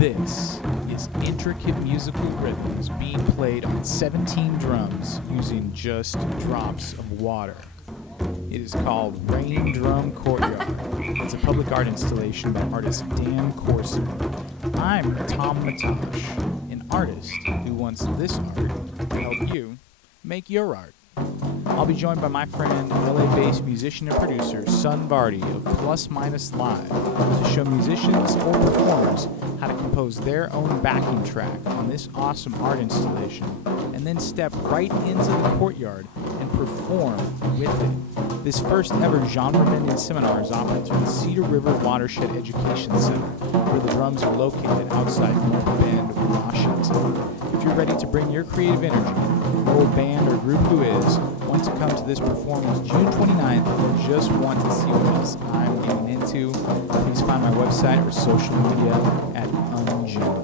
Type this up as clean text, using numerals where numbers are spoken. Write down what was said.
This is intricate musical rhythms being played on 17 drums using just drops of water. It is called Rain Drum Courtyard. It's a public art installation by artist Dan Corson. I'm Tom Matosh, an artist who wants this art to help you make your art. I'll be joined by my friend, LA-based musician and producer Sun Vardy of Plus Minus Live to show musicians or performers how to compose their own backing track on this awesome art installation, and then step right into the courtyard and perform with it. This first ever genre-bending seminar is offered through the Cedar River Watershed Education Center, where the drums are located outside North Bend, Washington. If you're ready to bring your creative energy, know a band or group who is, want to come to this performance June 29th, or just want to see what else I'm getting into, please find my website or social media at Unjam.